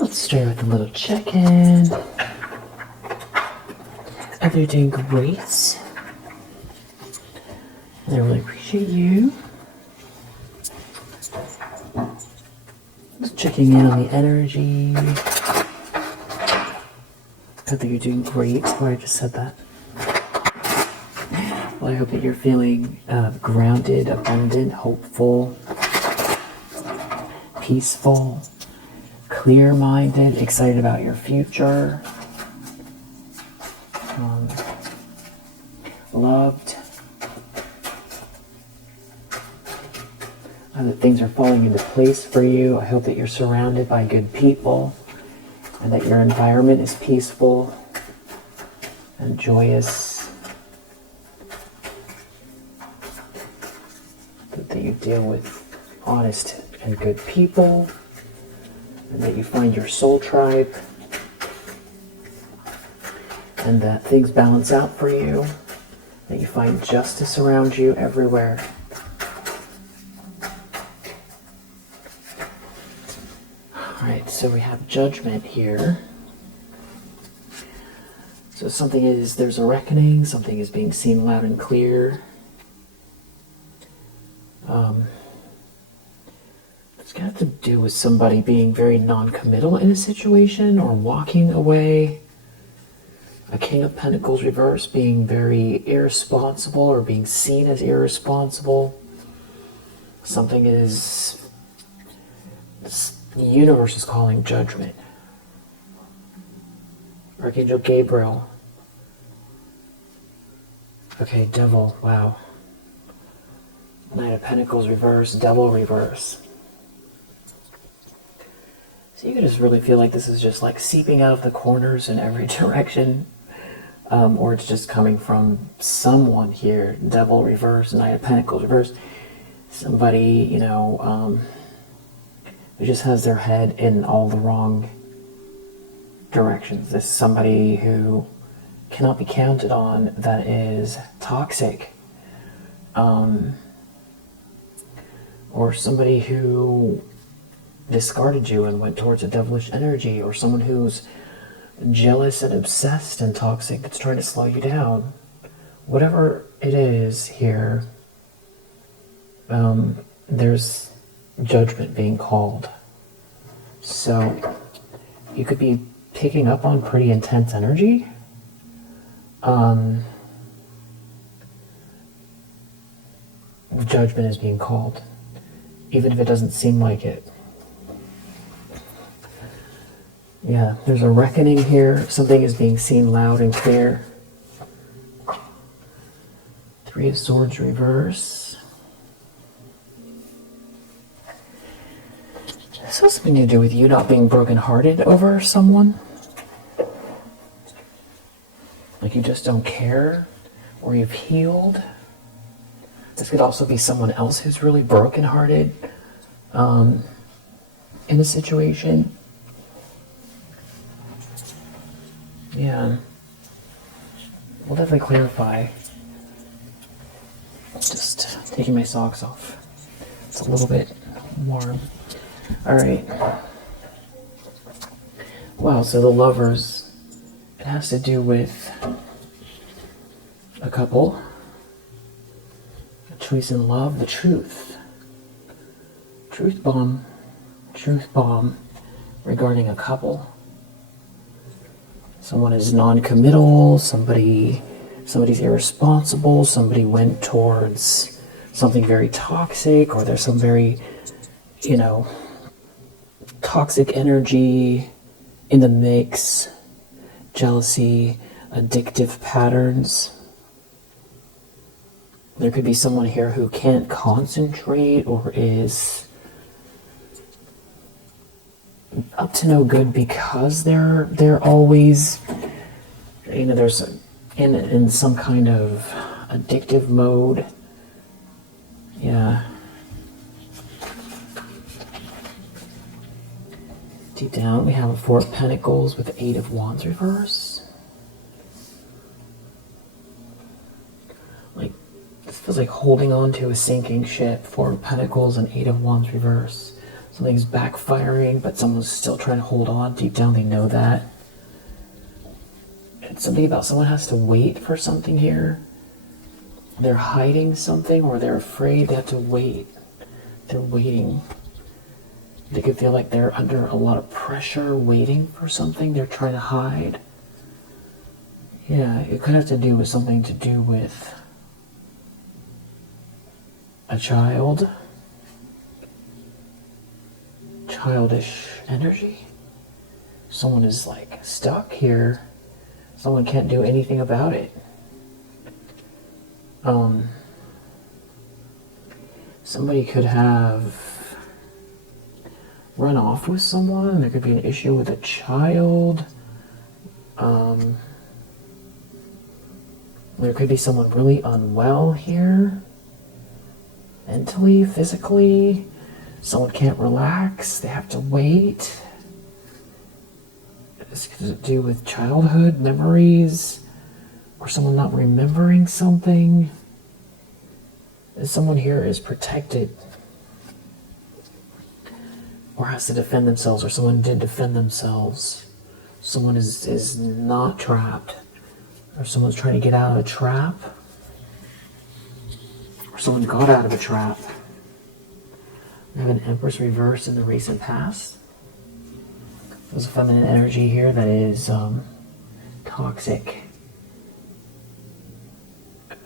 Let's start with a little check-in. They're doing great. And I really appreciate you. Just checking in on the energy. I hope that you're doing great. Sorry, I just said that. Well, I hope that you're feeling grounded, abundant, hopeful, peaceful, clear-minded, excited about your future, loved, and that things are falling into place for you. I hope that you're surrounded by good people and that your environment is peaceful and joyous, that you deal with honest and good people, and that you find your soul tribe, and that things balance out for you, that you find justice around you everywhere. Alright, so we have judgment here. So there's a reckoning, something is being seen loud and clear. It's got to do with somebody being very non-committal in a situation or walking away. A King of Pentacles reverse, being very irresponsible or being seen as irresponsible. Something is, the universe is calling judgment. Archangel Gabriel. Okay, Devil, wow. Knight of Pentacles reverse, Devil reverse. So you can just really feel like this is just like seeping out of the corners in every direction. Or it's just coming from someone here. Devil reverse, Knight of Pentacles reverse. Somebody, who just has their head in all the wrong directions. This is somebody who cannot be counted on, that is toxic. Or somebody who discarded you and went towards a devilish energy, or someone who's jealous and obsessed and toxic that's trying to slow you down. Whatever it is here, there's judgment being called. So you could be picking up on pretty intense energy. Judgment is being called, even if it doesn't seem like it. Yeah, there's a reckoning here. Something is being seen loud and clear. Three of Swords reverse. This has something to do with you not being brokenhearted over someone. Like you just don't care, or you've healed. This could also be someone else who's really brokenhearted in a situation. Yeah. We'll definitely clarify. Just taking my socks off. It's a little bit warm. Alright. Wow, so the Lovers, it has to do with a couple. A choice in love, the truth. Truth bomb regarding a couple. Someone is non-committal, somebody's irresponsible, somebody went towards something very toxic, or there's some very, toxic energy in the mix, jealousy, addictive patterns. There could be someone here who can't concentrate or is up to no good because they're always, there's in some kind of addictive mode. Yeah. Deep down, we have a Four of Pentacles with the Eight of Wands reverse. Like, this feels like holding on to a sinking ship. Four of Pentacles and Eight of Wands reverse. Something's backfiring, but someone's still trying to hold on. Deep down, they know that. It's something about someone has to wait for something here. They're hiding something, or they're afraid. They have to wait. They're waiting. They could feel like they're under a lot of pressure, waiting for something they're trying to hide. Yeah, it could have to do with something to do with a child. Childish energy. Someone is like stuck here. Someone can't do anything about it. Somebody could have run off with someone. There could be an issue with a child. There could be someone really unwell here. Mentally, physically. Someone can't relax. They have to wait. This could do with childhood memories, or someone not remembering something. Someone here is protected, or has to defend themselves, or someone did defend themselves. Someone is not trapped, or someone's trying to get out of a trap, or someone got out of a trap. We have an Empress reverse in the recent past. There's a feminine energy here that is toxic.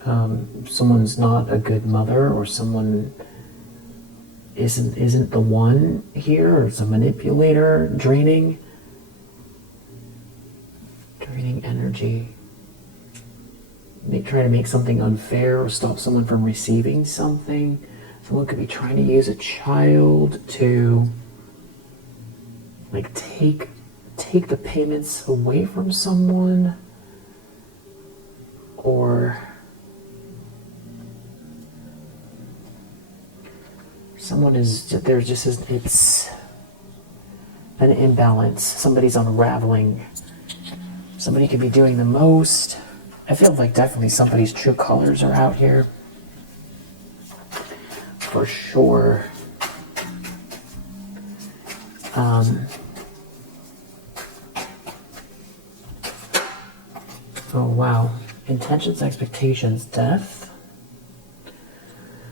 Someone's not a good mother, or someone isn't the one here, or it's a manipulator, draining energy. They try to make something unfair or stop someone from receiving something. Someone could be trying to use a child to like take the payments away from someone, or someone is, there's just, it's an imbalance. Somebody's unraveling. Somebody could be doing the most. I feel like definitely somebody's true colors are out here. For sure. Oh wow. Intentions, expectations, death.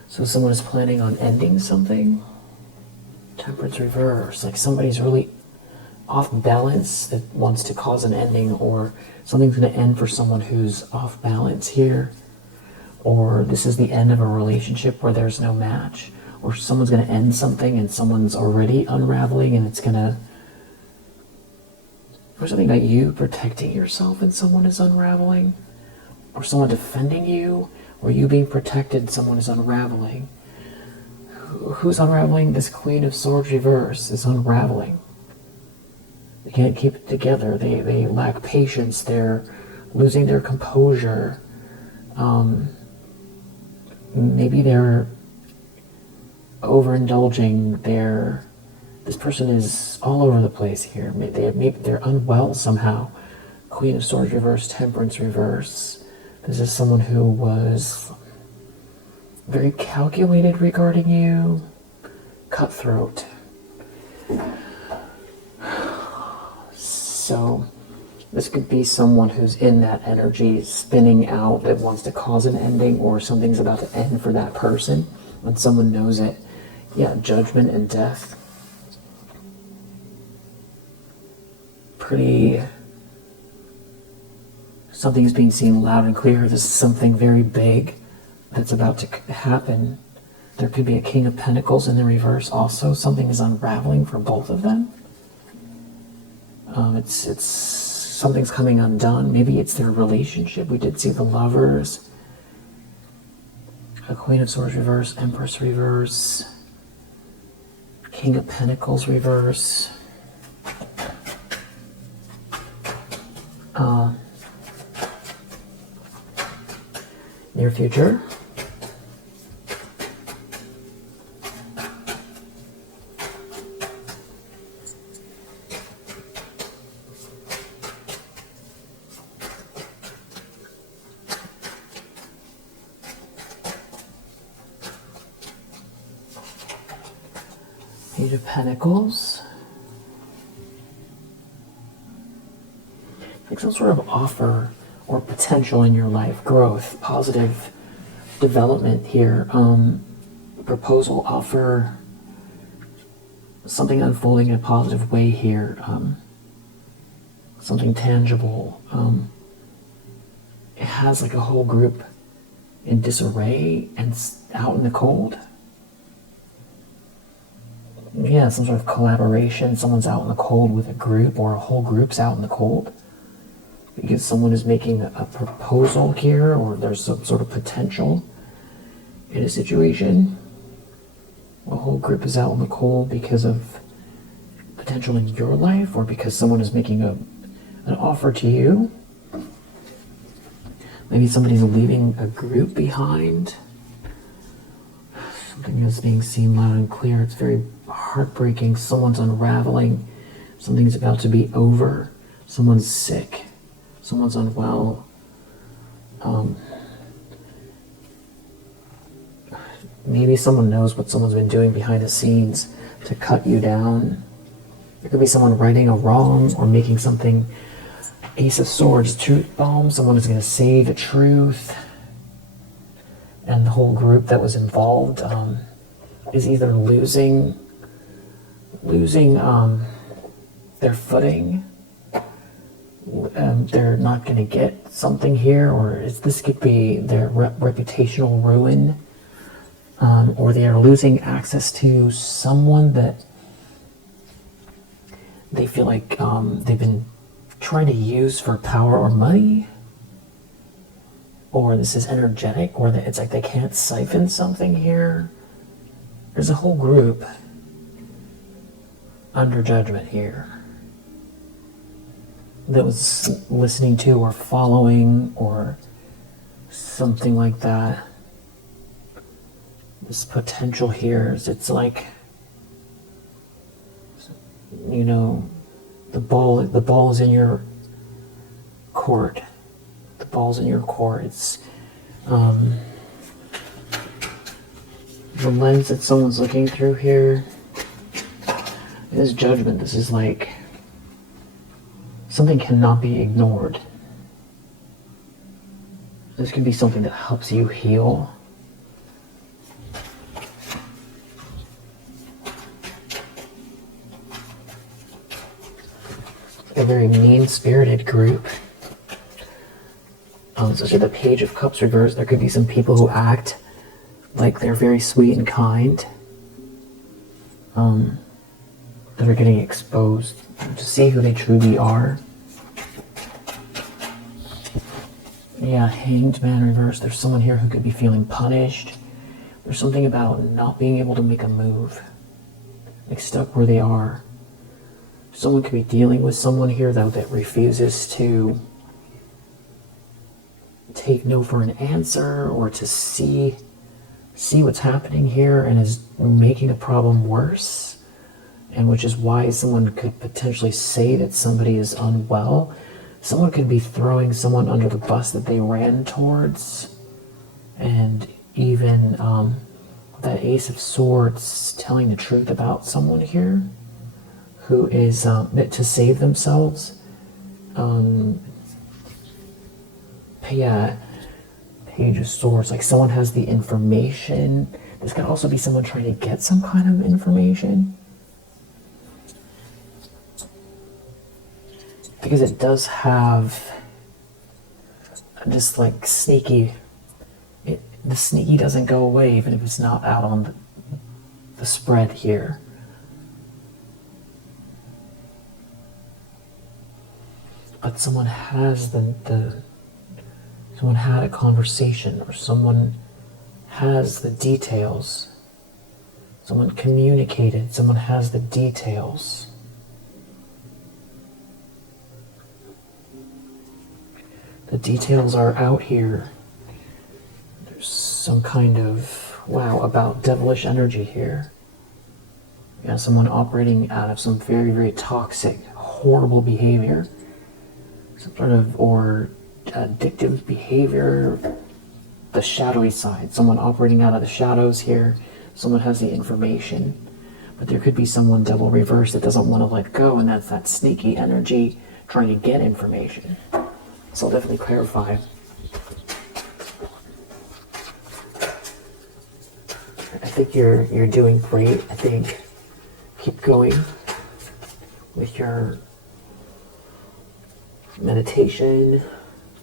So someone is planning on ending something. Temperance reverse. Like somebody's really off balance that wants to cause an ending, or something's going to end for someone who's off balance here. Or this is the end of a relationship where there's no match. Or someone's going to end something and someone's already unraveling, and it's going to... Or something about you protecting yourself and someone is unraveling. Or someone defending you, or you being protected and someone is unraveling. Who's unraveling? This Queen of Swords reverse is unraveling. They can't keep it together. They lack patience. They're losing their composure. Maybe they're overindulging. This person is all over the place here. Maybe they're unwell somehow. Queen of Swords reverse, Temperance reverse. This is someone who was very calculated regarding you. Cutthroat. So this could be someone who's in that energy, spinning out, that wants to cause an ending, or something's about to end for that person when someone knows it. Yeah, judgment and death. Something's being seen loud and clear. This is something very big that's about to happen. There could be a King of Pentacles in the reverse also. Something is unraveling for both of them. It's something's coming undone. Maybe it's their relationship. We did see the Lovers. A Queen of Swords reverse, Empress reverse, King of Pentacles reverse. Near future. Eight of Pentacles. Like some sort of offer or potential in your life, growth, positive development here, proposal, offer, something unfolding in a positive way here, something tangible. It has like a whole group in disarray and out in the cold. Yeah, some sort of collaboration. Someone's out in the cold with a group, or a whole group's out in the cold because someone is making a proposal here, or there's some sort of potential in a situation. A whole group is out in the cold because of potential in your life, or because someone is making an offer to you. Maybe somebody's leaving a group behind. Something is being seen loud and clear. It's very heartbreaking. Someone's unraveling. Something's about to be over. Someone's sick. Someone's unwell. Maybe someone knows what someone's been doing behind the scenes to cut you down. There could be someone righting a wrong or making something. Ace of Swords, truth bomb. Someone is going to say the truth. And the whole group that was involved is either losing their footing. They're not going to get something here, or this could be their reputational ruin, or they are losing access to someone that they feel like they've been trying to use for power or money, or this is energetic, or it's like they can't siphon something here. There's a whole group under judgment here that was listening to or following or something like that. This potential here is, it's like, you know, the ball is in your court. The ball's in your court. It's the lens that someone's looking through here is judgment. This is like something cannot be ignored. This could be something that helps you heal. A very mean-spirited group. Especially the Page of Cups reversed. There could be some people who act like they're very sweet and kind, that are getting exposed to see who they truly are. Yeah, Hanged Man reversed. There's someone here who could be feeling punished. There's something about not being able to make a move, like stuck where they are. Someone could be dealing with someone here though that refuses to take no for an answer, or to see what's happening here, and is making the problem worse, and which is why someone could potentially say that somebody is unwell. Someone could be throwing someone under the bus that they ran towards, and even that Ace of Swords telling the truth about someone here who is to save themselves. Yeah, Page of Swords, like someone has the information. This could also be someone trying to get some kind of information, because it does have this like sneaky, the sneaky doesn't go away even if it's not out on the spread here. But someone has someone had a conversation, or someone has the details. Someone communicated, someone has the details. The details are out here. There's some kind of, wow, about devilish energy here. Yeah, someone operating out of some very, very toxic, horrible behavior. Some sort of, or addictive behavior, the shadowy side, someone operating out of the shadows here. Someone has the information, But there could be someone double reverse that doesn't want to let go, and that's that sneaky energy trying to get information. So I'll definitely clarify. I think you're doing great. I think keep going with your meditation,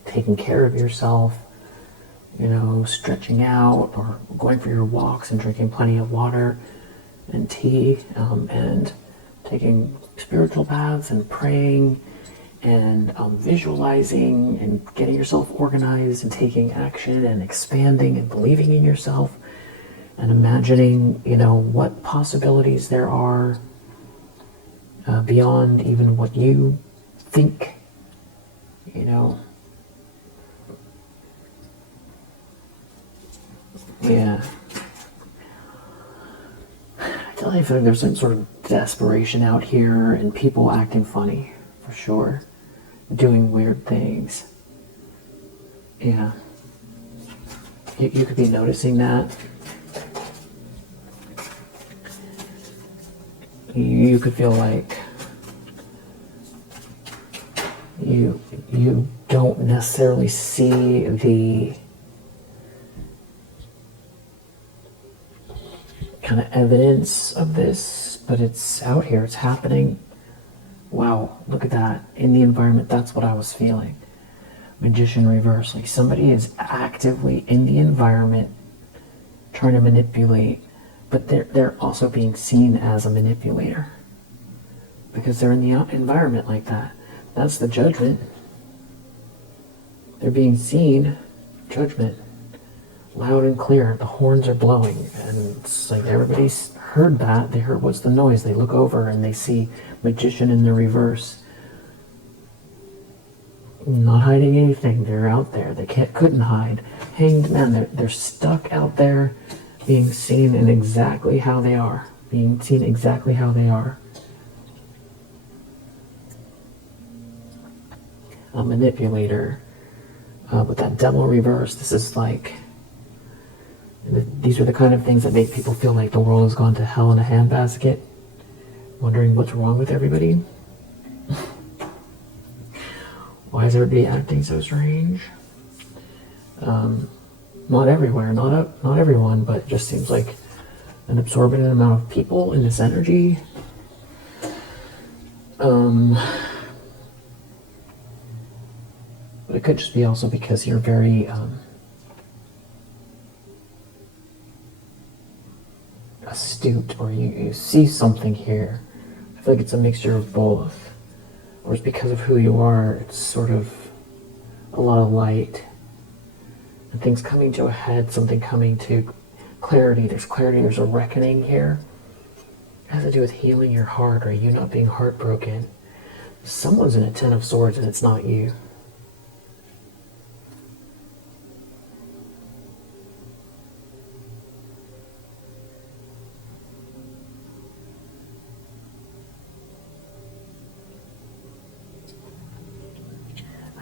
taking care of yourself, stretching out or going for your walks and drinking plenty of water and tea, and taking spiritual baths and praying and visualizing and getting yourself organized and taking action and expanding and believing in yourself and imagining, what possibilities there are beyond even what you think, Yeah. I feel like there's some sort of desperation out here and people acting funny, for sure. Doing weird things. Yeah. You could be noticing that. You could feel like you don't necessarily see the kind of evidence of this, but it's out here, it's happening. Wow, look at that. In the environment, that's what I was feeling. Magician reverse, like somebody is actively in the environment trying to manipulate, but they're also being seen as a manipulator because they're in the environment like that. That's the judgment. They're being seen, judgment, loud and clear. The horns are blowing, and it's like everybody's heard that. They heard what's the noise. They look over and they see magician in the reverse. Not hiding anything. They're out there. They couldn't hide. Hanged man. They're stuck out there, being seen in exactly how they are. Being seen exactly how they are. A manipulator. With that devil reverse, this is like, these are the kind of things that make people feel like the world has gone to hell in a handbasket, wondering what's wrong with everybody. Why is everybody acting so strange? Not everywhere, not everyone, but it just seems like an absorbent amount of people in this energy. But it could just be also because you're very astute, or you see something here. I feel like it's a mixture of both. Or it's because of who you are, it's sort of a lot of light. And things coming to a head, something coming to clarity. There's clarity, there's a reckoning here. It has to do with healing your heart, or you not being heartbroken. Someone's in a Ten of Swords and it's not you.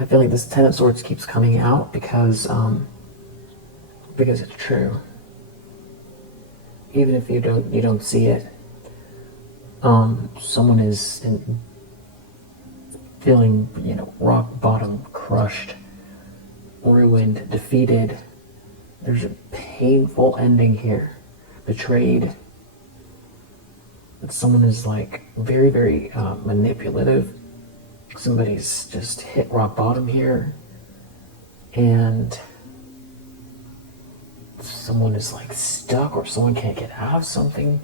I feel like this Ten of Swords keeps coming out because it's true. Even if you don't see it, someone is feeling rock bottom, crushed, ruined, defeated. There's a painful ending here, betrayed. But someone is like very, very manipulative. Somebody's just hit rock bottom here, and someone is like stuck, or someone can't get out of something.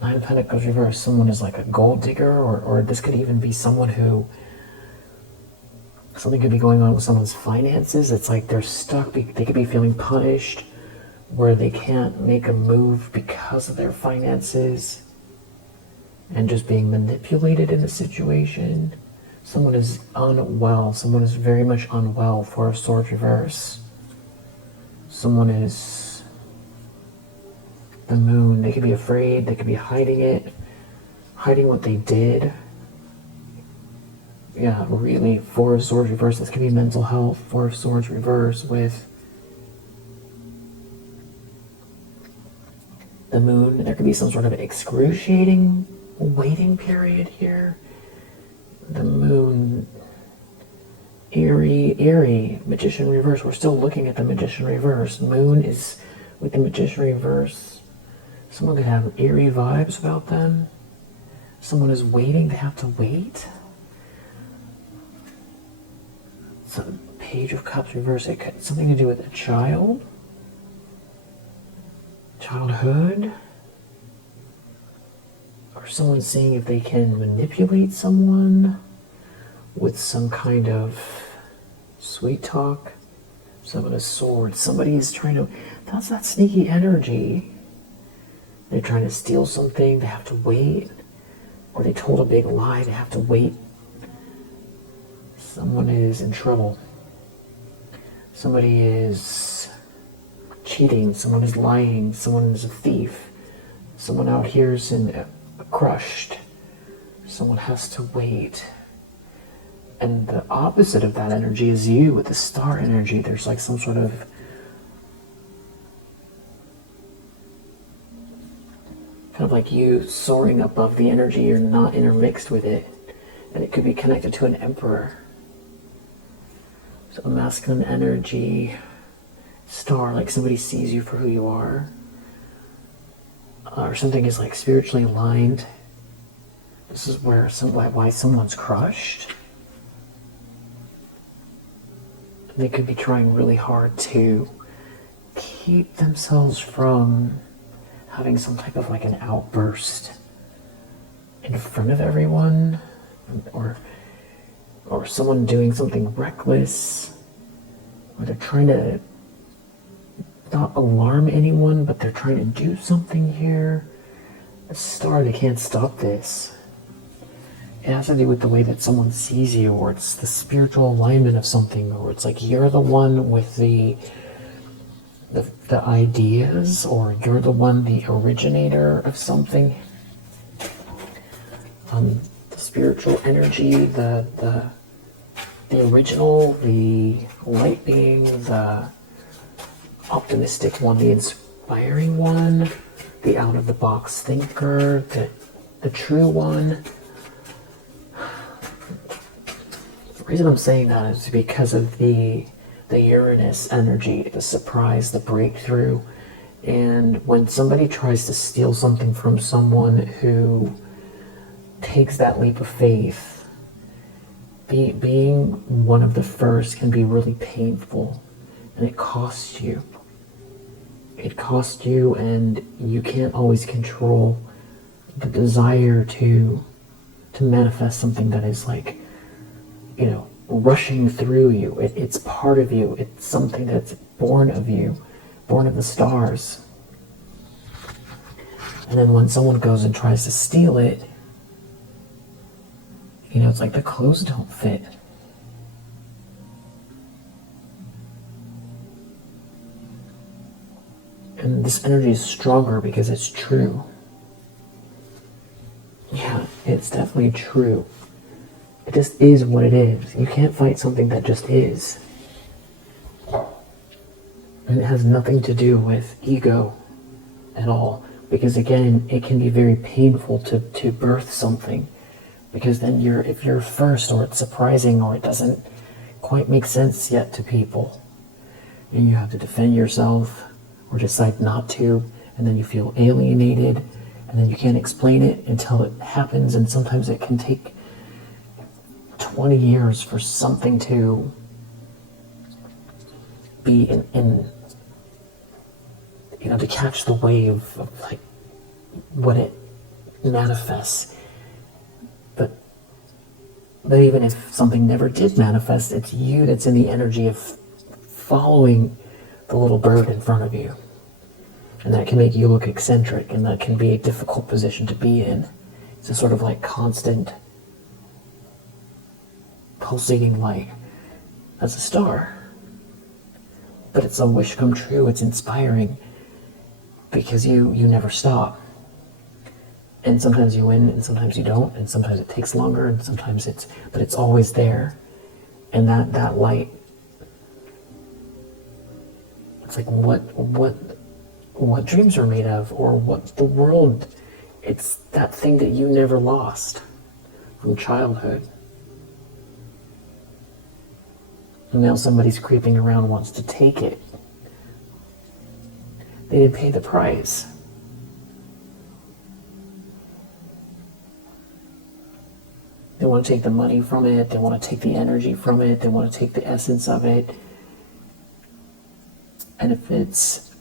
Nine of Pentacles reverse, someone is like a gold digger, or this could even be someone who, something could be going on with someone's finances. It's like they're stuck, they could be feeling punished, where they can't make a move because of their finances, and just being manipulated in a situation. Someone is unwell. Someone is very much unwell. Four of Swords reverse. Someone is the Moon. They could be afraid. They could be hiding it. Hiding what they did. Yeah, really. Four of Swords reverse. This could be mental health. Four of Swords reverse with the moon. There could be some sort of excruciating waiting period here. The moon, eerie, magician reverse. We're still looking at the magician reverse. Moon is with the magician reverse. Someone could have eerie vibes about them. Someone is waiting, they have to wait. So, Page of Cups reverse, it could something to do with a child. Childhood. Or someone seeing if they can manipulate someone with some kind of sweet talk. Seven of Swords. Somebody is trying to, that's that sneaky energy. They're trying to steal something, they have to wait. Or they told a big lie, they have to wait. Someone is in trouble. Somebody is cheating, someone is lying, someone is a thief. Someone out here is crushed. Someone has to wait. And the opposite of that energy is you with the star energy. There's like some sort of kind of like you soaring above the energy. You're not intermixed with it. And it could be connected to an emperor. So a masculine energy, star, like somebody sees you for who you are. Or something is like spiritually aligned. This is where why someone's crushed. They could be trying really hard to keep themselves from having some type of like an outburst in front of everyone, or someone doing something reckless, or they're trying to not alarm anyone, but they're trying to do something here. A star, they can't stop this. It has to do with the way that someone sees you, or it's the spiritual alignment of something, or it's like you're the one with the ideas, or you're the one, the originator of something. The spiritual energy, the original, the light being, the optimistic one, the inspiring one, the out-of-the-box thinker, the true one. The reason I'm saying that is because of the Uranus energy, the surprise, the breakthrough. And when somebody tries to steal something from someone who takes that leap of faith, being one of the first can be really painful, and it costs you. It costs you, and you can't always control the desire to manifest something that is like, you know, rushing through you. It's part of you. It's something that's born of you, born of the stars. And then when someone goes and tries to steal it, you know, it's like the clothes don't fit. And this energy is stronger because it's true. Yeah, it's definitely true. It just is what it is. You can't fight something that just is. And it has nothing to do with ego at all. Because again, it can be very painful to birth something. Because then if you're first, or it's surprising, or it doesn't quite make sense yet to people, and you have to defend yourself, or decide not to, and then you feel alienated, and then you can't explain it until it happens, and sometimes it can take 20 years for something to be in you know, to catch the wave of like what it manifests. But even if something never did manifest, it's you that's in the energy of following the little bird in front of you. And that can make you look eccentric, and that can be a difficult position to be in. It's a sort of like constant pulsating light as a star. But it's a wish come true. It's inspiring because you never stop. And sometimes you win, and sometimes you don't, and sometimes it takes longer, and sometimes but it's always there. And that light, it's like what what dreams are made of, or what the world, it's that thing that you never lost from childhood. And now somebody's creeping around, wants to take it. They didn't pay the price. They want to take the money from it, they want to take the energy from it, they want to take the essence of it. And if it's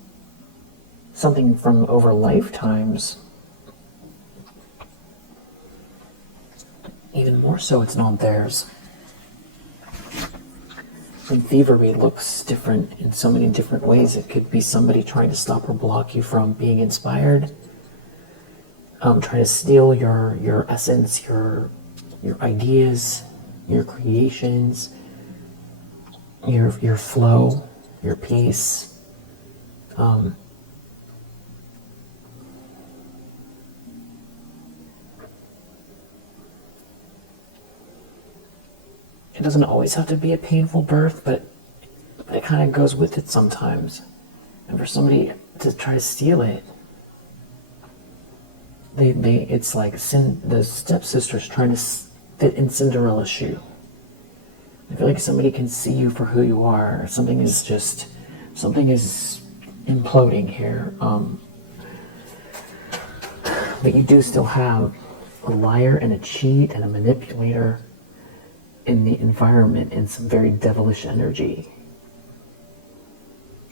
something from over lifetimes, even more so, it's not theirs. And thievery looks different in so many different ways. It could be somebody trying to stop or block you from being inspired, trying to steal your essence, your ideas, your creations, your flow, your peace. It doesn't always have to be a painful birth, but it kind of goes with it sometimes. And for somebody to try to steal it, it's like the stepsister's trying to fit in Cinderella's shoe. I feel like somebody can see you for who you are. Something is imploding here. But you do still have a liar and a cheat and a manipulator in the environment, and some very devilish energy.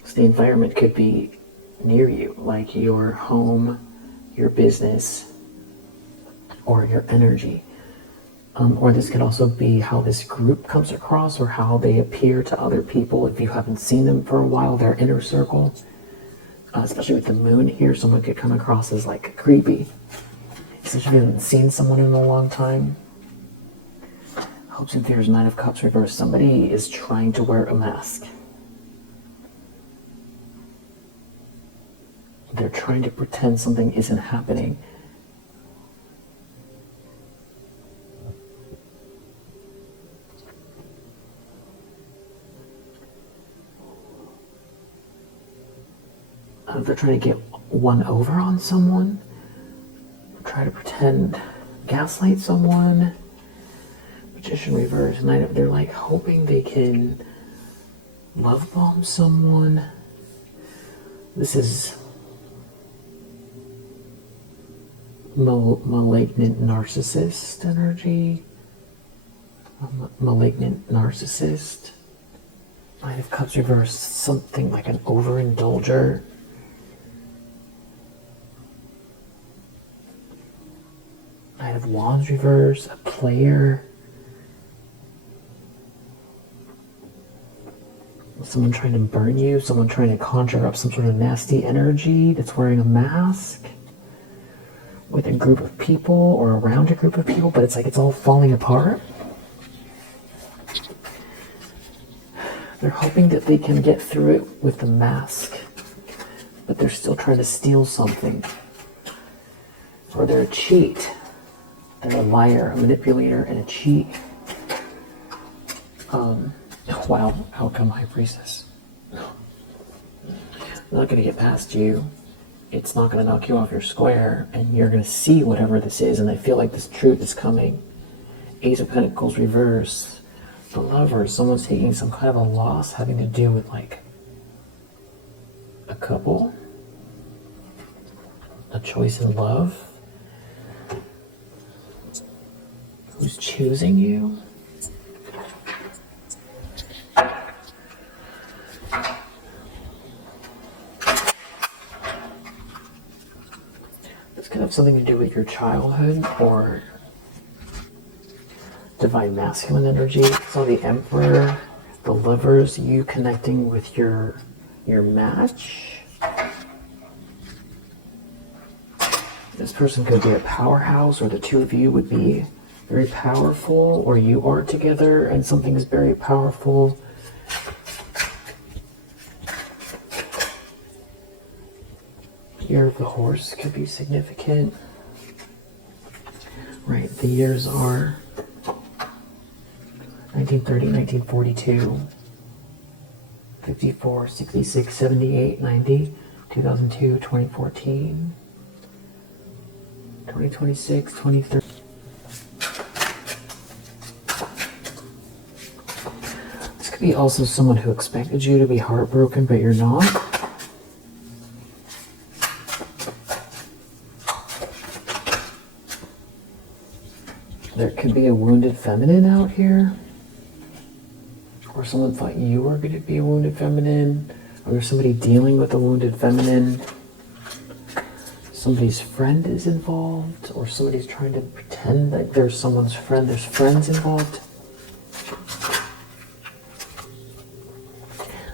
So the environment could be near you, like your home, your business, or your energy. Or this could also be how this group comes across, or how they appear to other people. If you haven't seen them for a while, their inner circle, especially with the moon here, someone could come across as like creepy. Especially if you haven't seen someone in a long time. Hopes and fears, Nine of Cups reversed. Somebody is trying to wear a mask. They're trying to pretend something isn't happening. They're trying to get one over on someone. Try to pretend, gaslight someone. Magician reverse. They're like hoping they can love bomb someone. This is malignant narcissist energy. Malignant narcissist. Nine of Cups reversed. Something like an overindulger. Knight of Wands reverse. A player. Someone trying to burn you, someone trying to conjure up some sort of nasty energy that's wearing a mask with a group of people or around a group of people, but it's like it's all falling apart. They're hoping that they can get through it with the mask, but they're still trying to steal something. Or they're a cheat. They're a liar, a manipulator, and a cheat. Wow, outcome High Priestess. I'm not going to get past you. It's not going to knock you off your square, and you're going to see whatever this is, and I feel like this truth is coming. Ace of Pentacles reverse. The Lovers, someone's taking some kind of a loss having to do with like a couple. A choice in love. Who's choosing you? This could have something to do with your childhood or divine masculine energy. So the Emperor, the Lovers, you connecting with your match. This person could be a powerhouse, or the two of you would be very powerful, or you are together and something is very powerful. Year of the Horse could be significant. Right, the years are 1930, 1942, 54, 66, 78, 90, 2002, 2014, 2026, 2030. This could be also someone who expected you to be heartbroken, but you're not. There could be a wounded feminine out here. Or someone thought you were going to be a wounded feminine. Or there's somebody dealing with a wounded feminine. Somebody's friend is involved. Or somebody's trying to pretend like there's someone's friend. There's friends involved.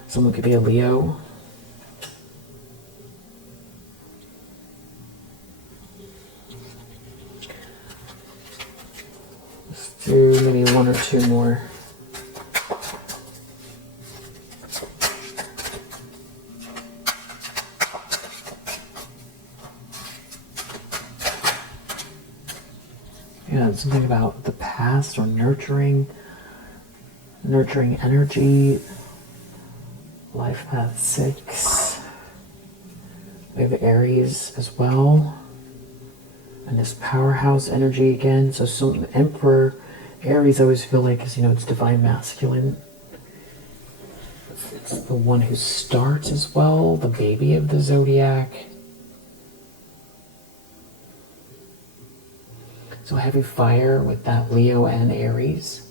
Someone could be a Leo. Let's do maybe one or two more. Yeah, something about the past or nurturing energy. Life path 6. We have Aries as well. And this powerhouse energy again. So some Emperor, Aries I always feel like is, it's divine masculine. It's the one who starts as well, the baby of the zodiac. So heavy fire with that Leo and Aries.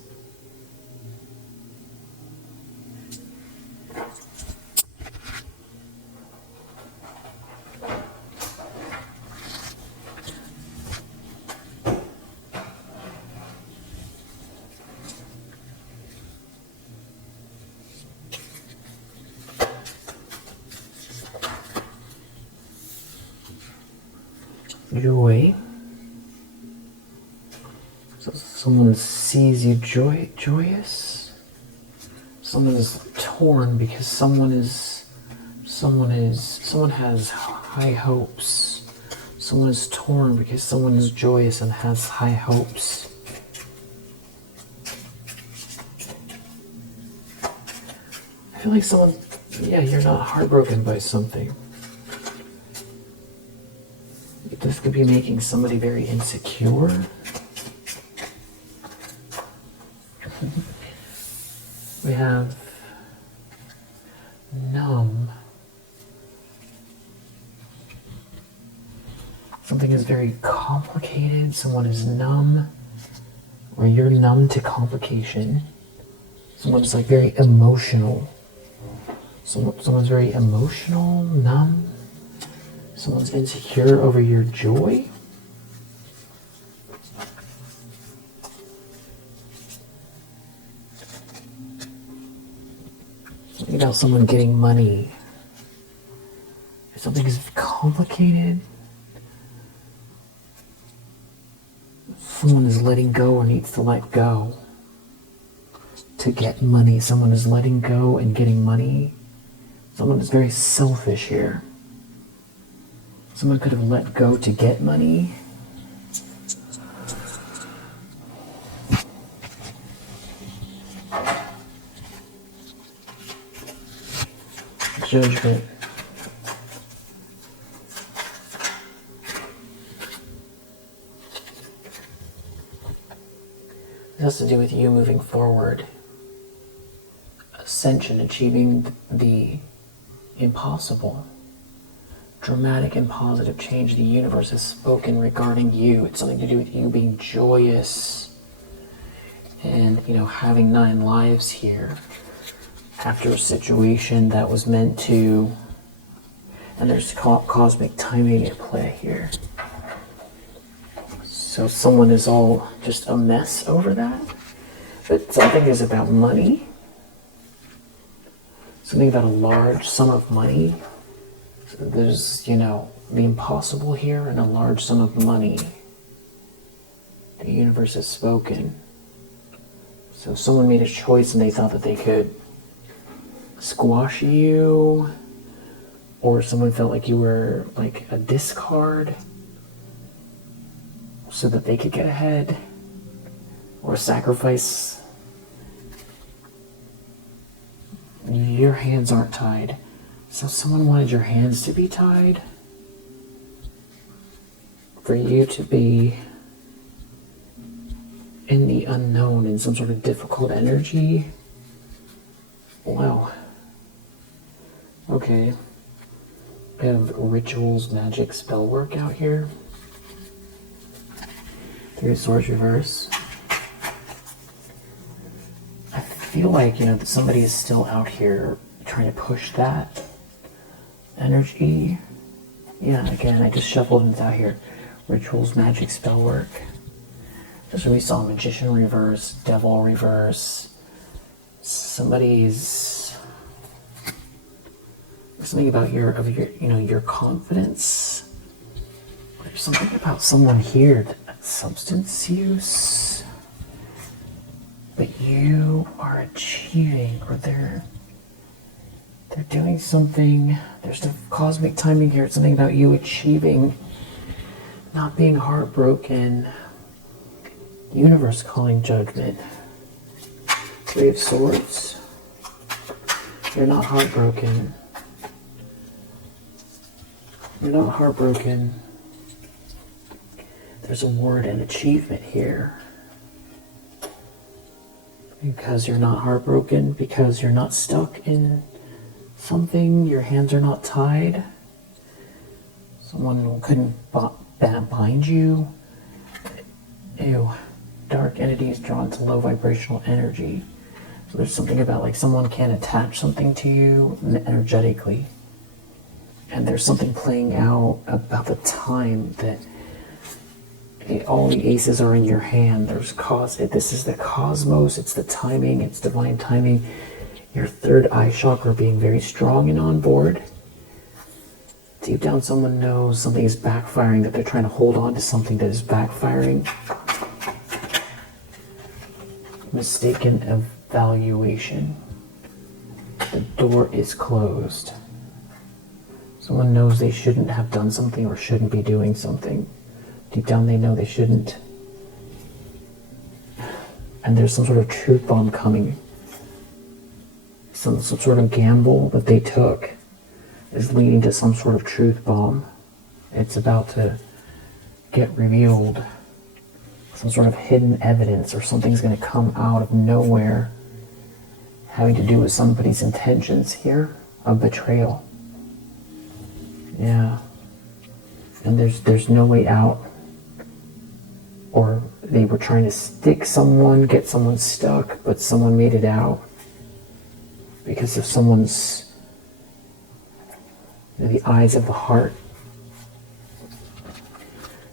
Joy. So someone sees you joyous. Someone is torn because someone has high hopes. Someone is torn because someone is joyous and has high hopes. I feel like you're not heartbroken by something. This could be making somebody very insecure. We have numb. Something is very complicated. Someone is numb, or you're numb to complication. Someone's like very emotional. Someone's very emotional, numb. Someone's insecure over your joy. Something about someone getting money. If something is complicated, someone is letting go or needs to let go to get money. Someone is letting go and getting money. Someone is very selfish here. Someone could have let go to get money. Judgment. This has to do with you moving forward. Ascension, achieving the impossible. Dramatic and positive change. The universe has spoken regarding you. It's something to do with you being joyous and, having 9 lives here after a situation that was meant to, and there's cosmic timing at play here. So someone is all just a mess over that, but something is about money. Something about a large sum of money. There's, the impossible here and a large sum of money. The universe has spoken. So someone made a choice and they thought that they could squash you, or someone felt like you were like a discard so that they could get ahead, or sacrifice. Your hands aren't tied. So someone wanted your hands to be tied, for you to be in the unknown, in some sort of difficult energy. Wow. Okay. We have rituals, magic, spell work out here. Three of Swords reverse. I feel like, that somebody is still out here trying to push that energy. Yeah, again, I just shuffled and it's out here. Rituals, magic, spell work. That's when we saw Magician reverse, Devil reverse. Somebody's something about your confidence. There's something about someone here that substance use, but you are achieving, or they're doing something. There's the cosmic timing here. It's something about you achieving, not being heartbroken. Universe calling judgment. Three of Swords. You're not heartbroken. You're not heartbroken. There's a word and achievement here. Because you're not heartbroken, because you're not stuck in something, your hands are not tied. Someone couldn't bind you. Ew. Dark entities drawn to low vibrational energy. So there's something about like someone can't attach something to you energetically. And there's something playing out about the time that all the aces are in your hand. This is the cosmos, it's the timing, it's divine timing. Your third eye chakra being very strong and on board. Deep down someone knows something is backfiring, that they're trying to hold on to something that is backfiring. Mistaken evaluation. The door is closed. Someone knows they shouldn't have done something or shouldn't be doing something. Deep down they know they shouldn't. And there's some sort of truth bomb coming. Some sort of gamble that they took is leading to some sort of truth bomb. It's about to get revealed. Some sort of hidden evidence, or something's going to come out of nowhere having to do with somebody's intentions here of betrayal. Yeah. And there's no way out. Or they were trying to stick someone, get someone stuck, but someone made it out because of someone's, the eyes of the heart.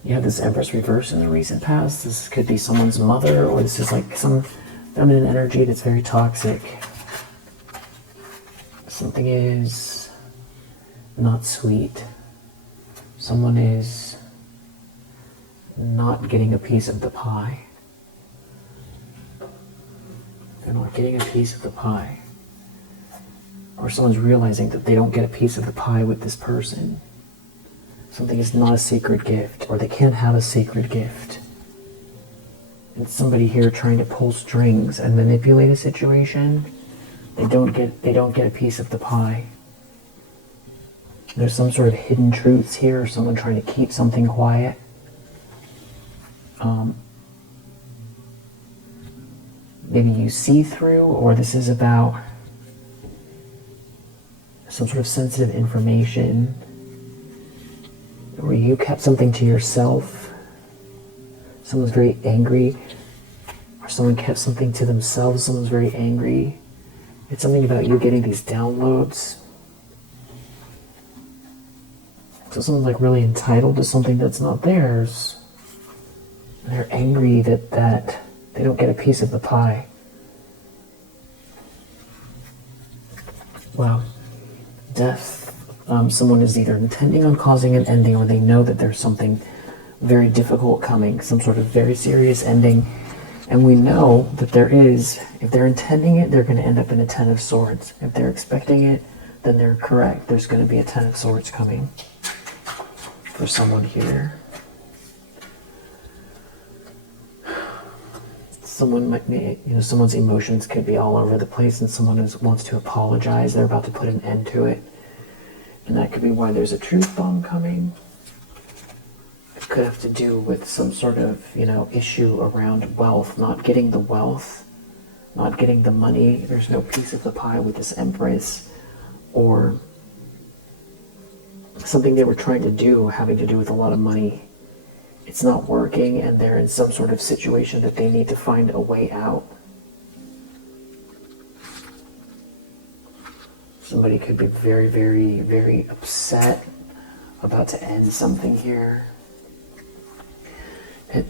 You have this Empress reverse in the recent past. This could be someone's mother, or this is like some feminine energy that's very toxic. Something is not sweet. Someone is not getting a piece of the pie. They're not getting a piece of the pie. Or someone's realizing that they don't get a piece of the pie with this person. Something is not a sacred gift, or they can't have a sacred gift. And somebody here trying to pull strings and manipulate a situation, they don't get a piece of the pie. There's some sort of hidden truths here, or someone trying to keep something quiet. Maybe you see through, or this is about some sort of sensitive information, where you kept something to yourself. Someone's very angry, or someone kept something to themselves. Someone's very angry. It's something about you getting these downloads. So someone's like really entitled to something that's not theirs. And they're angry that they don't get a piece of the pie. Wow. Death. Someone is either intending on causing an ending, or they know that there's something very difficult coming, some sort of very serious ending. And we know that there is, if they're intending it, they're going to end up in a Ten of Swords. If they're expecting it, then they're correct. There's going to be a Ten of Swords coming for someone here. Someone might be, someone's emotions could be all over the place, and someone wants to apologize. They're about to put an end to it. And that could be why there's a truth bomb coming. It could have to do with some sort of, issue around wealth, not getting the wealth, not getting the money. There's no piece of the pie with this Empress, or something they were trying to do having to do with a lot of money. It's not working, and they're in some sort of situation that they need to find a way out. Somebody could be very, very, very upset, about to end something here.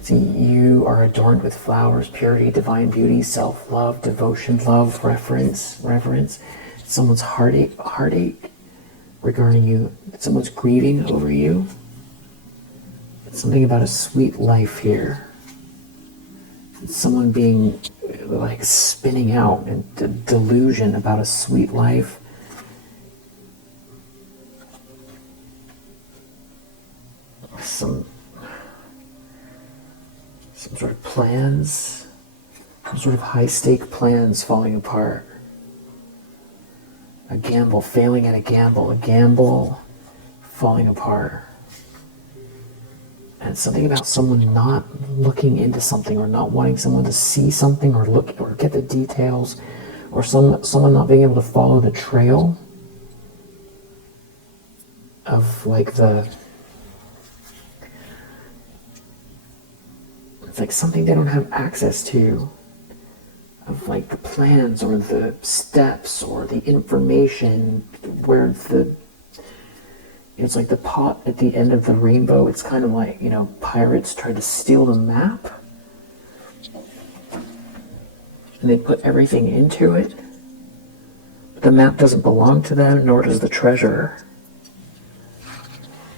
You are adorned with flowers, purity, divine beauty, self-love, devotion, love, reverence. Someone's heartache regarding you. Someone's grieving over you. It's something about a sweet life here. It's someone being like spinning out in delusion about a sweet life. Some sort of plans, some sort of high-stake plans falling apart. A gamble, failing at a gamble falling apart. And it's something about someone not looking into something, or not wanting someone to see something, or look, or get the details, or someone not being able to follow the trail of like it's like something they don't have access to, of like the plans or the steps or the information, where it's like the pot at the end of the rainbow. It's kind of like, pirates tried to steal the map, and they put everything into it, but the map doesn't belong to them, nor does the treasure.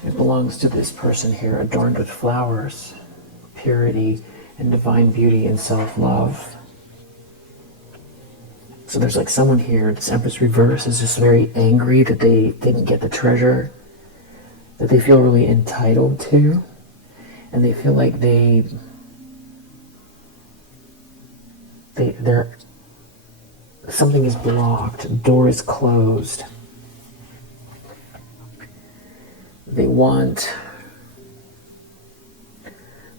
It belongs to this person here, adorned with flowers, purity, and divine beauty, and self-love. So there's like someone here, this Empress reverse is just very angry that they didn't get the treasure that they feel really entitled to, and they feel like they're something is blocked, door is closed. They want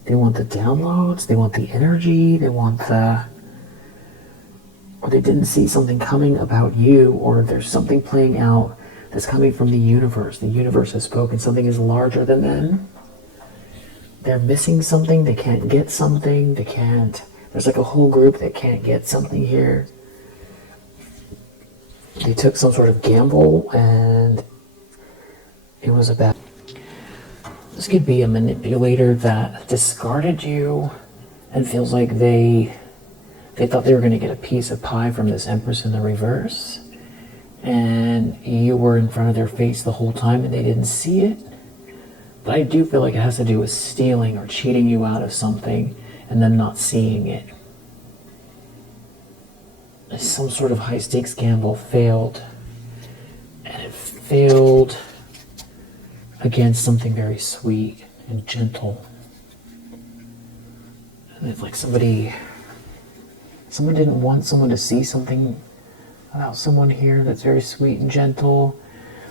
the downloads, they want the energy, or they didn't see something coming about you, or there's something playing out that's coming from the universe. The universe has spoken, something is larger than them. They're missing something, they can't get something, there's like a whole group that can't get something here. They took some sort of gamble, and it was a bad. This could be a manipulator that discarded you and feels like they thought they were going to get a piece of pie from this Empress in the reverse, and you were in front of their face the whole time and they didn't see it. But I do feel like it has to do with stealing or cheating you out of something and then not seeing it. Some sort of high stakes gamble failed, and it failed against something very sweet and gentle. And it's like someone didn't want someone to see something about someone here that's very sweet and gentle.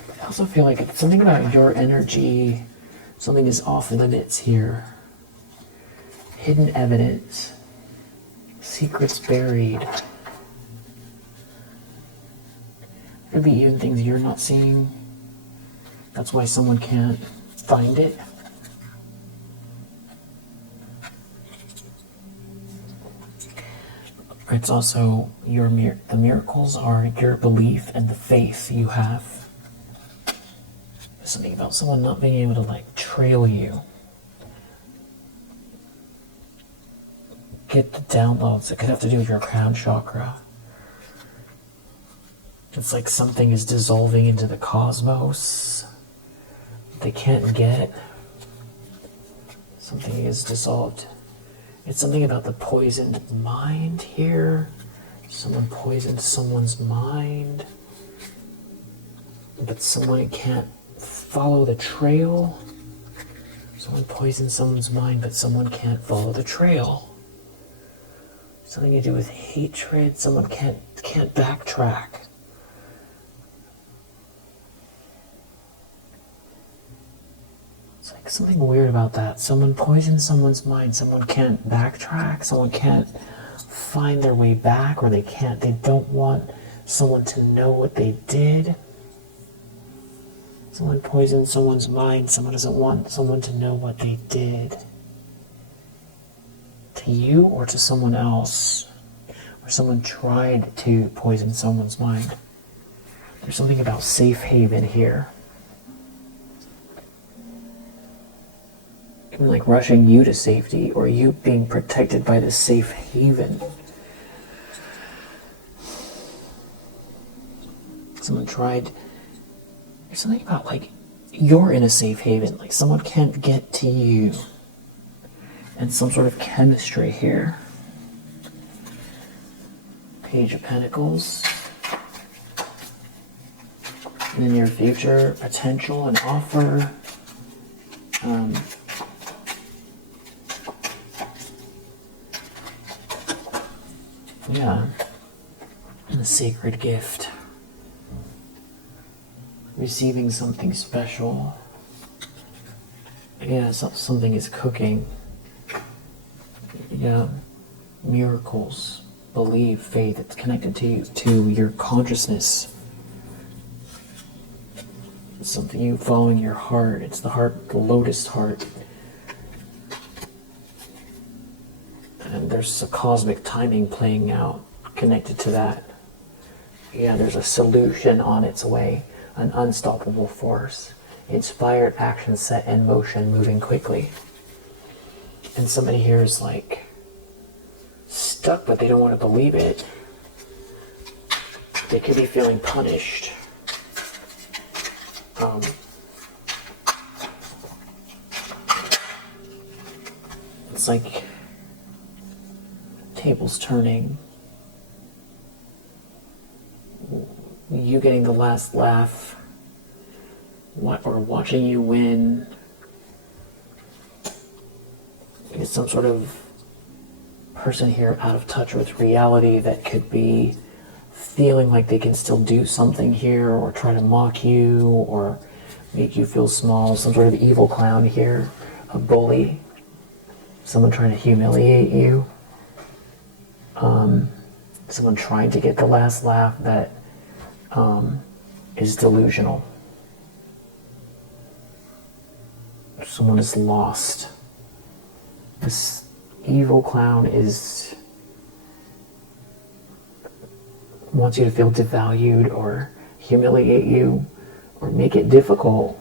But I also feel like it's something about your energy, something is off limits here. Hidden evidence, secrets buried. Could be even things you're not seeing. That's why someone can't find it. It's also the miracles are your belief and the faith you have. There's something about someone not being able to trail you. Get the downloads. It could have to do with your crown chakra. It's like something is dissolving into the cosmos. They can't get. Something is dissolved. It's something about the poisoned mind here. Someone poisoned someone's mind. But someone can't follow the trail. Someone poisoned someone's mind, but someone can't follow the trail. Something to do with hatred. Someone can't backtrack. something weird about that. Someone poisons someone's mind. Someone can't backtrack. Someone can't find their way back, or they don't want someone to know what they did. Someone poisoned someone's mind. Someone doesn't want someone to know what they did. To you or to someone else. Or someone tried to poison someone's mind. There's something about safe haven here. Even like rushing you to safety, or you being protected by the safe haven. Someone tried. There's something about like you're in a safe haven, like someone can't get to you. And some sort of chemistry here. Page of Pentacles. In the near future, potential and offer. Yeah. And a sacred gift. Receiving something special. Yeah, something is cooking. Yeah. Miracles. Believe, faith. It's connected to your consciousness. It's something you following your heart. It's the heart, the lotus heart. And there's a cosmic timing playing out connected to that. Yeah, there's a solution on its way. An unstoppable force. Inspired action set in motion, moving quickly. And somebody here is like stuck, but they don't want to believe it. They could be feeling punished. It's like tables turning. You getting the last laugh, or watching you win. It's some sort of person here out of touch with reality that could be feeling like they can still do something here, or try to mock you, or make you feel small. Some sort of evil clown here, a bully, someone trying to humiliate you, someone trying to get the last laugh that is delusional. Someone is lost. This evil clown wants you to feel devalued, or humiliate you, or make it difficult.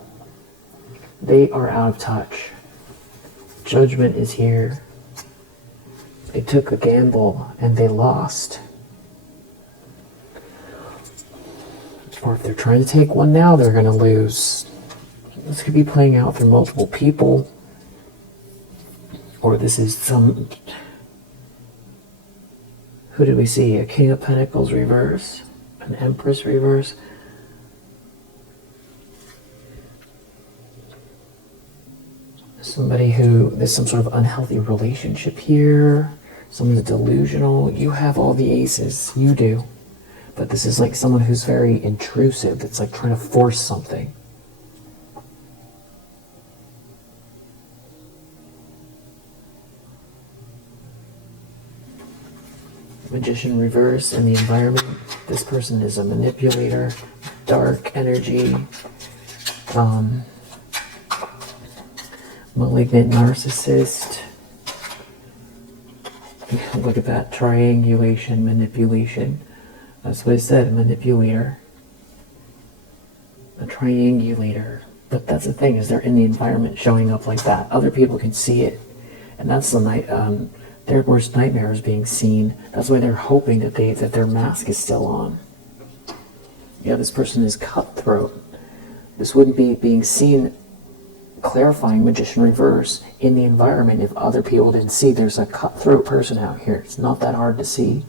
They are out of touch. Judgment is here. They took a gamble and they lost. Or if they're trying to take one now, they're going to lose. This could be playing out through multiple people. Or this is some... Who did we see? A King of Pentacles reverse. An Empress reverse. Somebody who... There's some sort of unhealthy relationship here. Someone's delusional. You have all the aces. You do. But this is like someone who's very intrusive. That's like trying to force something. Magician reverse in the environment. This person is a manipulator. Dark energy. Malignant narcissist. Look at that. Triangulation, manipulation. That's what I said, a manipulator. A triangulator. But that's the thing, is they're in the environment showing up like that. Other people can see it. And that's the night, their worst nightmare is being seen. That's why they're hoping that their mask is still on. Yeah, this person is cutthroat. This wouldn't be being seen, clarifying Magician reverse in the environment if other people didn't see. There's a cutthroat person out here. It's not that hard to see.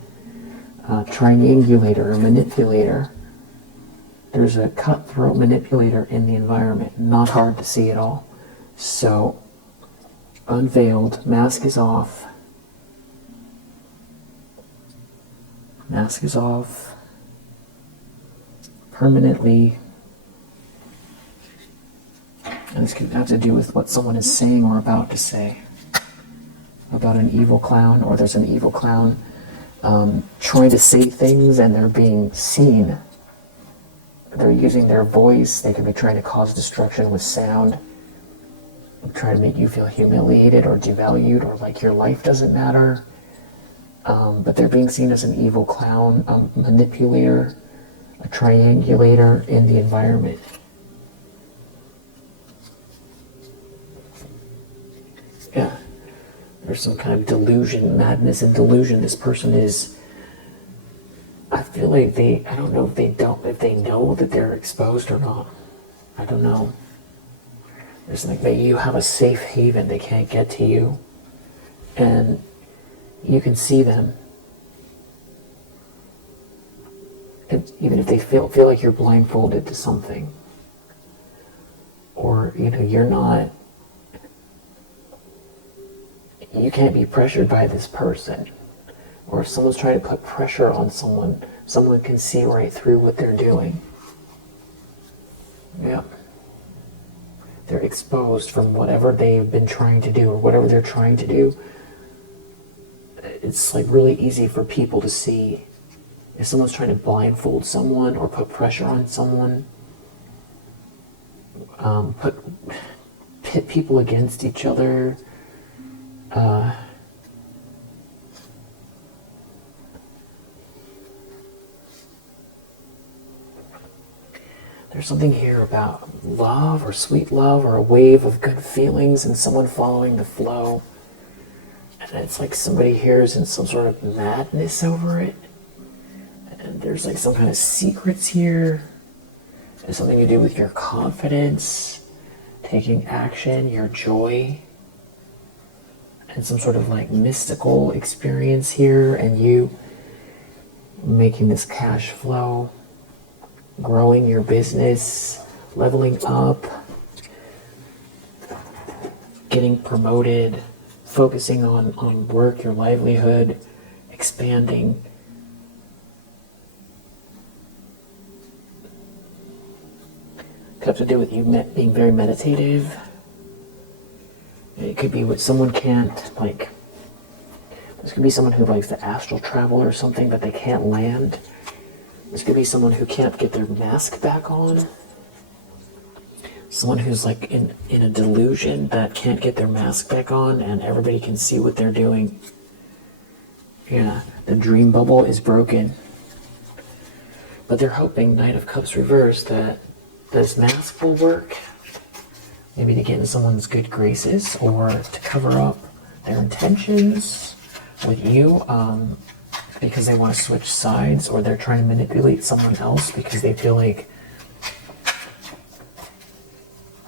Triangulator, a manipulator. There's a cutthroat manipulator in the environment. Not hard to see at all. So, unveiled, mask is off. Mask is off. Permanently. And this could have to do with what someone is saying or about to say about an evil clown, or there's an evil clown trying to say things and they're being seen. They're using their voice. They could be trying to cause destruction with sound, trying to make you feel humiliated or devalued or like your life doesn't matter. But they're being seen as an evil clown, a manipulator, a triangulator in the environment. Yeah, there's some kind of delusion, madness and delusion. This person is, I feel like I don't know if they know that they're exposed or not. I don't know. There's like that you have a safe haven, they can't get to you. And you can see them. Even if they feel like you're blindfolded to something. Or, you can't be pressured by this person. Or if someone's trying to put pressure on someone can see right through what they're doing. Yeah. They're exposed from whatever they've been trying to do or whatever they're trying to do. It's like really easy for people to see if someone's trying to blindfold someone or put pressure on someone, pit people against each other. There's something here about love or sweet love or a wave of good feelings and someone following the flow. And it's like somebody here is in some sort of madness over it. And there's like some kind of secrets here. It's something to do with your confidence, taking action, your joy, and some sort of like mystical experience here, and you making this cash flow, growing your business, leveling up, getting promoted, focusing on work, your livelihood, expanding. Could have to do with you being very meditative. It could be what someone can't, like, this could be someone who likes to astral travel or something, but they can't land. This could be someone who can't get their mask back on. Someone who's like in a delusion that can't get their mask back on and everybody can see what they're doing. Yeah, the dream bubble is broken. But they're hoping, Knight of Cups reversed, that this mask will work. Maybe to get in someone's good graces or to cover up their intentions with you because they want to switch sides, or they're trying to manipulate someone else because they feel like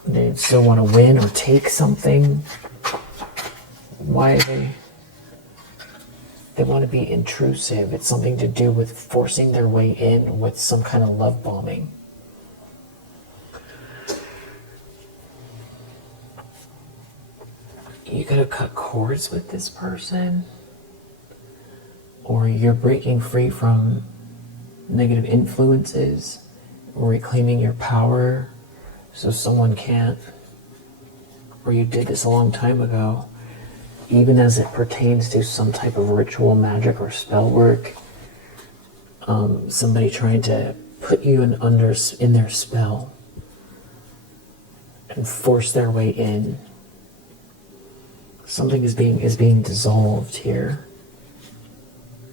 they still want to win or take something. Why they want to be intrusive. It's something to do with forcing their way in with some kind of love bombing. You could have cut cords with this person, or you're breaking free from negative influences, or reclaiming your power so someone can't, or you did this a long time ago, even as it pertains to some type of ritual magic or spell work. Somebody trying to put you in their spell and force their way in. Something is being dissolved here.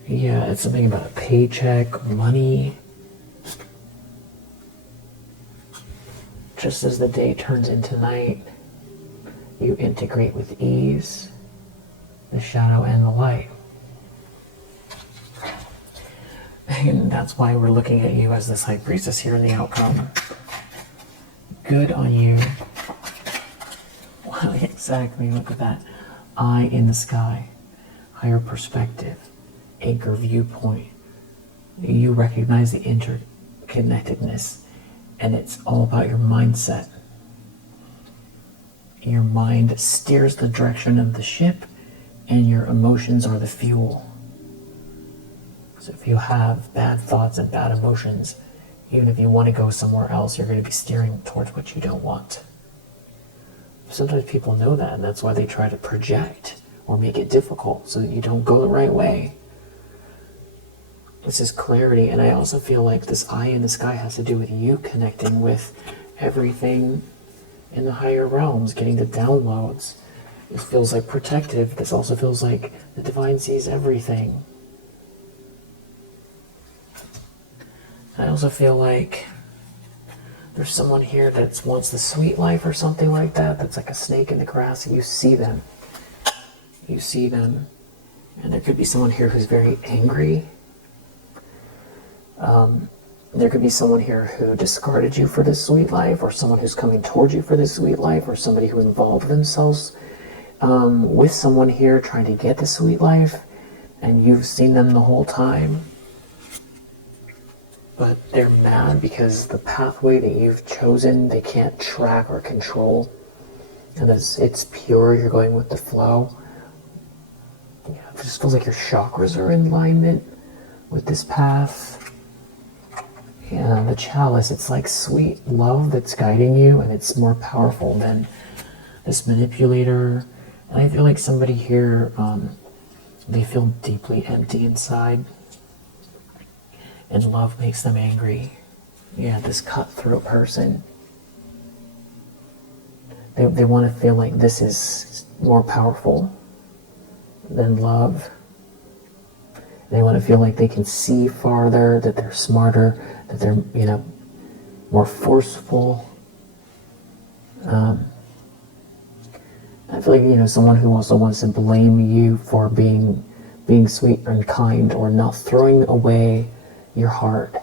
Yeah, it's something about a paycheck, money. Just as the day turns into night, you integrate with ease the shadow and the light. And that's why we're looking at you as this High Priestess here in the outcome. Good on you. Wow, exactly, look at that. Eye in the sky, higher perspective, anchor viewpoint. You recognize the interconnectedness, and it's all about your mindset. Your mind steers the direction of the ship, and your emotions are the fuel. So if you have bad thoughts and bad emotions, even if you want to go somewhere else, you're going to be steering towards what you don't want. sometimes people know that, and that's why they try to project or make it difficult so that you don't go the right way. This is clarity, and I also feel like this eye in the sky has to do with you connecting with everything in the higher realms, getting the downloads. This feels like protective. This also feels like the divine sees everything. I also feel like there's someone here that wants the sweet life or something like that, that's like a snake in the grass, and you see them. You see them. And there could be someone here who's very angry. There could be someone here who discarded you for this sweet life, or someone who's coming towards you for this sweet life, or somebody who involved themselves with someone here trying to get the sweet life, and you've seen them the whole time. But they're mad because the pathway that you've chosen, they can't track or control. And it's pure, you're going with the flow. Yeah, it just feels like your chakras are in alignment with this path. And the chalice, it's like sweet love that's guiding you, and it's more powerful than this manipulator. And I feel like somebody here, they feel deeply empty inside. And love makes them angry. Yeah, this cutthroat person. They want to feel like this is more powerful than love. They want to feel like they can see farther, that they're smarter, that they're, more forceful. I feel like, someone who also wants to blame you for being sweet and kind, or not throwing away your heart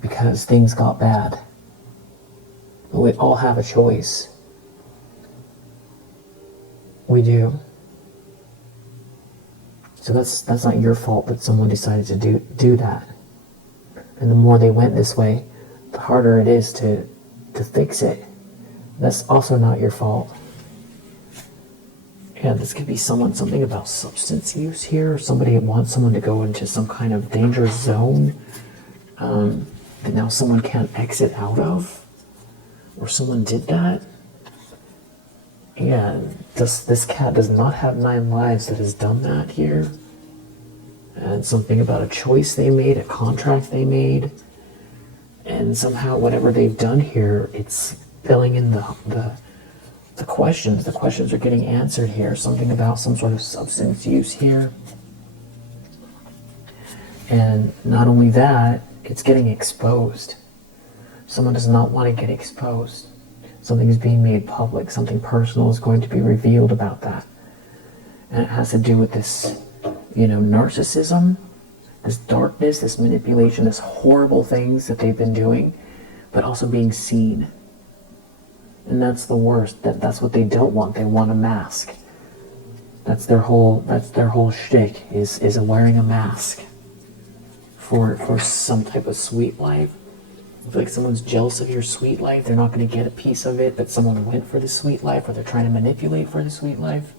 because things got bad. We all have a choice. We do. So that's not your fault that someone decided to do that. And the more they went this way, the harder it is to fix it. That's also not your fault. Yeah, this could be something about substance use here. Somebody wants someone to go into some kind of dangerous zone that now someone can't exit out of. Or someone did that. Yeah, this cat does not have 9 lives that has done that here. And something about a choice they made, a contract they made. And somehow whatever they've done here, it's filling in the questions. The questions are getting answered here. Something about some sort of substance use here. And not only that, it's getting exposed. Someone does not want to get exposed. Something is being made public. Something personal is going to be revealed about that. And it has to do with this, narcissism, this darkness, this manipulation, this horrible things that they've been doing, but also being seen. And that's the worst. That's what they don't want. They want a mask. That's their whole shtick, is wearing a mask for some type of sweet life. I feel like someone's jealous of your sweet life. They're not going to get a piece of it, but someone went for the sweet life, or they're trying to manipulate for the sweet life.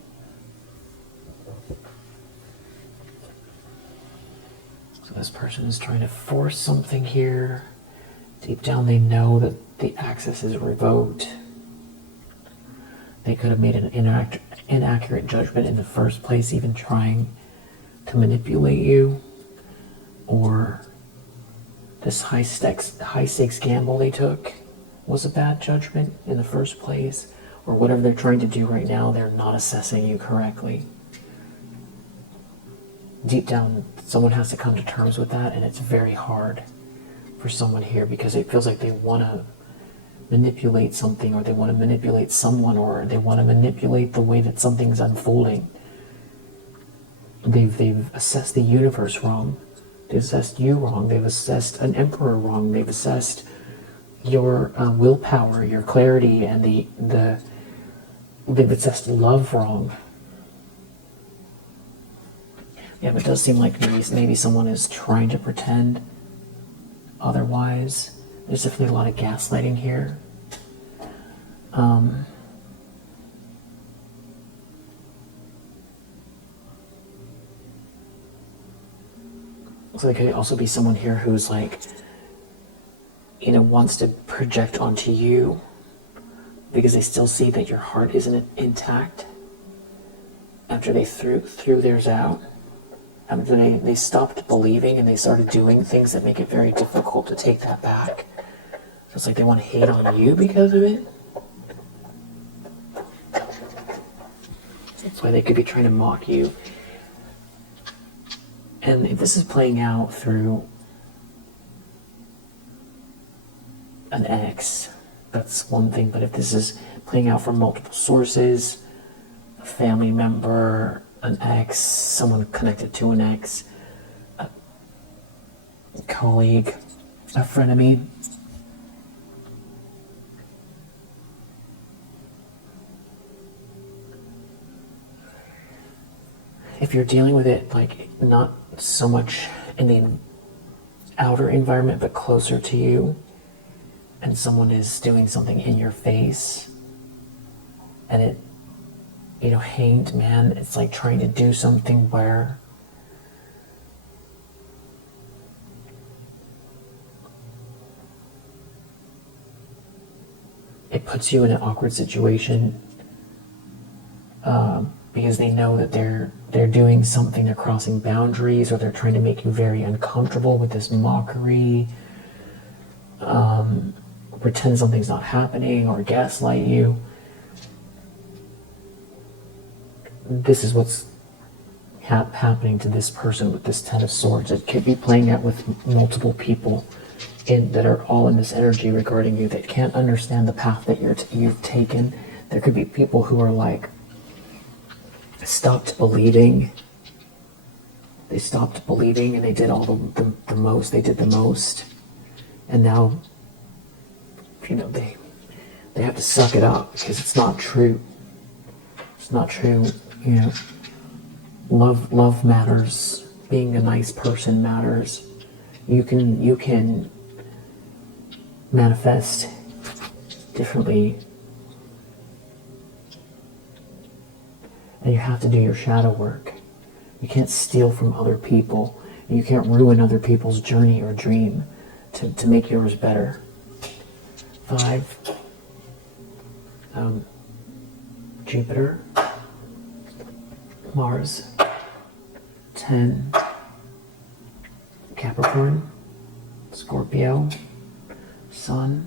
So this person is trying to force something here. Deep down they know that the access is revoked. They could have made an inaccurate judgment in the first place, even trying to manipulate you. Or this high stakes gamble they took was a bad judgment in the first place. Or whatever they're trying to do right now, they're not assessing you correctly. Deep down, someone has to come to terms with that, and it's very hard for someone here, because it feels like they want to manipulate something, or they want to manipulate someone, or they want to manipulate the way that something's unfolding. They've assessed the universe wrong. They've assessed you wrong. They've assessed an emperor wrong. They've assessed your willpower, your clarity, and they've assessed love wrong. Yeah, but it does seem like maybe someone is trying to pretend otherwise. There's definitely a lot of gaslighting here. So there could also be someone here who's like, wants to project onto you because they still see that your heart isn't intact after they threw theirs out. After they stopped believing and they started doing things that make it very difficult to take that back. So it's like they want to hate on you because of it. That's why they could be trying to mock you. And if this is playing out through an ex, that's one thing. But if this is playing out from multiple sources, a family member, an ex, someone connected to an ex, a colleague, a frenemy, if you're dealing with it like not so much in the outer environment but closer to you, and someone is doing something in your face, and it, you know, hanged man, it's like trying to do something where it puts you in an awkward situation, because they know that they're doing something, they're crossing boundaries, or they're trying to make you very uncomfortable with this mockery, pretend something's not happening, or gaslight you. This is what's happening to this person with this Ten of Swords. It could be playing out with multiple people that are all in this energy regarding you that can't understand the path that you've taken. There could be people who are like, stopped believing. They stopped believing and they did all the most. They did the most. And now, you know, they have to suck it up because it's not true. It's not true. You know, love matters. Being a nice person matters. You can manifest differently. And you have to do your shadow work. You can't steal from other people. You can't ruin other people's journey or dream to make yours better. 5. Jupiter. Mars. 10. Capricorn. Scorpio. Sun.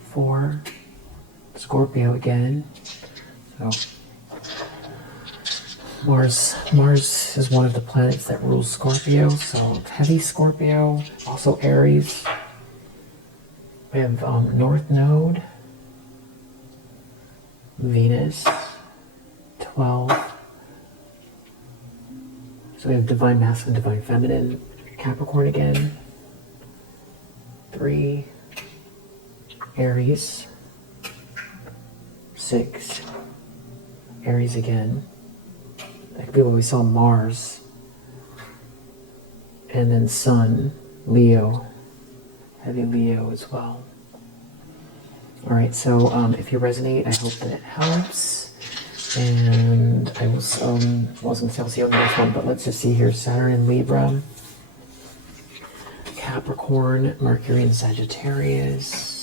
4. Scorpio again. So Mars is one of the planets that rules Scorpio, so heavy Scorpio, also Aries. We have North Node, Venus, 12. So we have Divine Masculine, Divine Feminine, Capricorn again, 3, Aries, 6, Aries again. That could be what we saw, Mars. And then Sun, Leo. Heavy Leo as well. Alright, so if you resonate, I hope that it helps. And I was going to say I'll see you on the next one, but let's just see here. Saturn in Libra. Capricorn, Mercury in Sagittarius.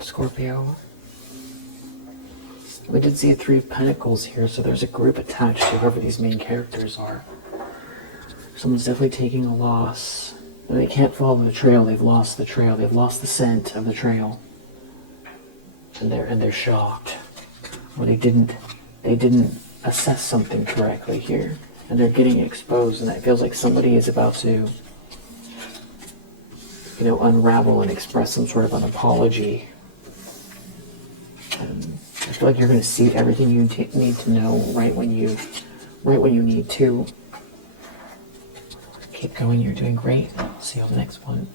Scorpio. We did see a 3 of Pentacles here, so there's a group attached to whoever these main characters are. Someone's definitely taking a loss. And they can't follow the trail. They've lost the trail. They've lost the scent of the trail. And they're shocked. Or they didn't assess something correctly here. And they're getting exposed, and that feels like somebody is about to, you know, unravel and express some sort of an apology. I feel like you're going to see everything you need to know right when you need to. Keep going. You're doing great. See you on the next one.